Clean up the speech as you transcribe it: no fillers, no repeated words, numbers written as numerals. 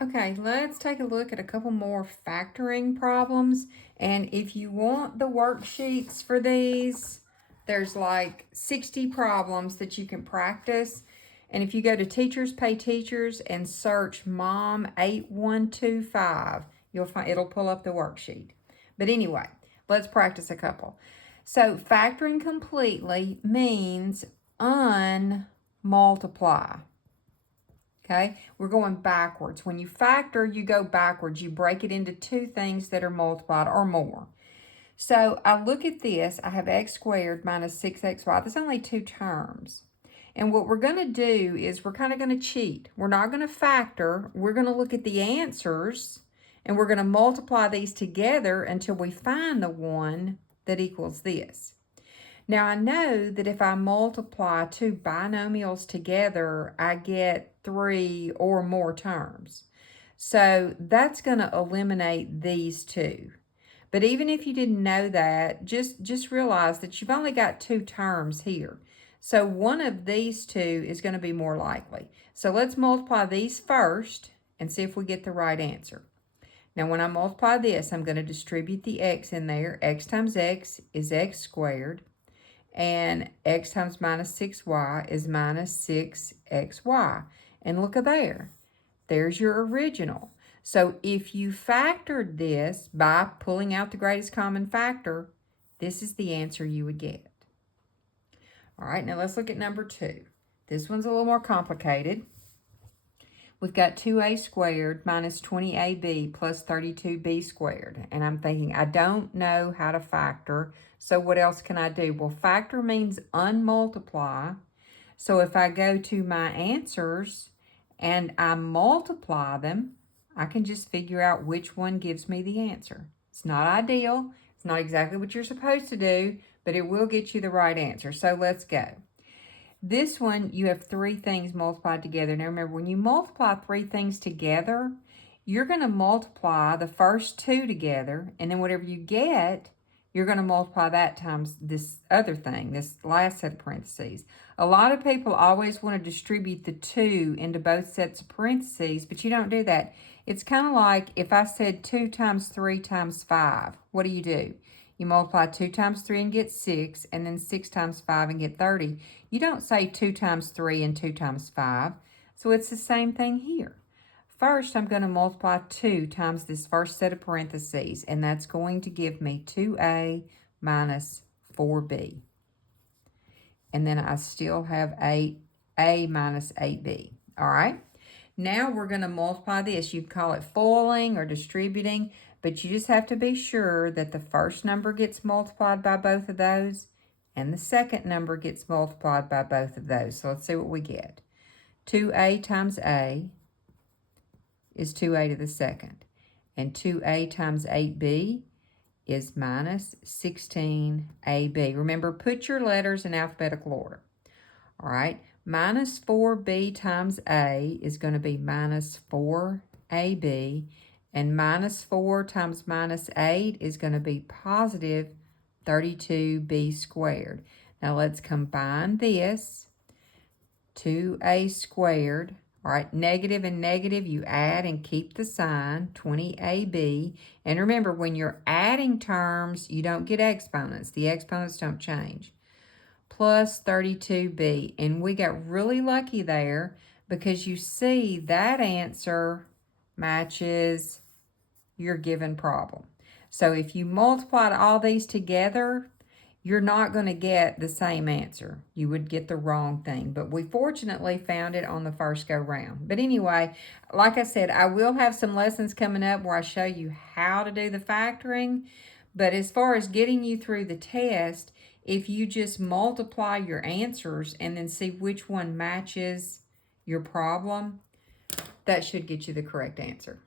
Okay, let's take a look at a couple more factoring problems. And if you want the worksheets for these, there's like 60 problems that you can practice. And if you go to Teachers Pay Teachers and search Mom 8125, you'll find it'll pull up the worksheet. But anyway, let's practice a couple. So factoring completely means unmultiply. Okay, we're going backwards. When you factor, you go backwards. You break it into two things that are multiplied or more. So I look at this. I have x squared minus 6xy. There's only two terms. And what we're going to do is we're kind of going to cheat. We're not going to factor. We're going to look at the answers, and we're going to multiply these together until we find the one that equals this. Now, I know that if I multiply two binomials together, I get 3 or more terms. So that's going to eliminate these two. But even if you didn't know that, just realize that you've only got two terms here. So one of these two is going to be more likely. So let's multiply these first and see if we get the right answer. Now, when I multiply this, I'm going to distribute the x in there. X times x is x squared. And x times minus 6y is minus 6xy. And look at there. There's your original. So if you factored this by pulling out the greatest common factor, this is the answer you would get. All right, now let's look at number 2. This one's a little more complicated. We've got 2a squared minus 20ab plus 32b squared. And I'm thinking, I don't know how to factor, so what else can I do? Well, factor means unmultiply. So if I go to my answers and I multiply them, I can just figure out which one gives me the answer. It's not ideal. It's not exactly what you're supposed to do, but it will get you the right answer. So let's go. This one, you have three things multiplied together. Now remember, when you multiply three things together, you're going to multiply the first two together, and then whatever you get, you're going to multiply that times this other thing, this last set of parentheses. A lot of people always want to distribute the 2 into both sets of parentheses, but you don't do that. It's kind of like if I said 2 times 3 times 5. What do? You multiply 2 times 3 and get 6, and then 6 times 5 and get 30. You don't say 2 times 3 and 2 times 5. So it's the same thing here. First, I'm going to multiply 2 times this first set of parentheses, and that's going to give me 2a minus 4b. And then I still have 8a minus 8b. All right? Now we're going to multiply this. You call it foiling or distributing, but you just have to be sure that the first number gets multiplied by both of those, and the second number gets multiplied by both of those. So let's see what we get. 2a times a is 2a to the second. And 2a times 8b is minus 16ab. Remember, put your letters in alphabetical order. All right, minus 4b times a is going to be minus 4ab. And minus 4 times minus 8 is going to be positive 32b squared. Now let's combine this. 2a squared. All right, negative and negative, you add and keep the sign, 20ab. And remember, when you're adding terms, you don't get exponents. The exponents don't change. Plus 32b. And we got really lucky there because you see that answer matches your given problem. So if you multiplied all these together, you're not going to get the same answer. You would get the wrong thing. But we fortunately found it on the first go round. But anyway, like I said, I will have some lessons coming up where I show you how to do the factoring. But as far as getting you through the test, if you just multiply your answers and then see which one matches your problem, that should get you the correct answer.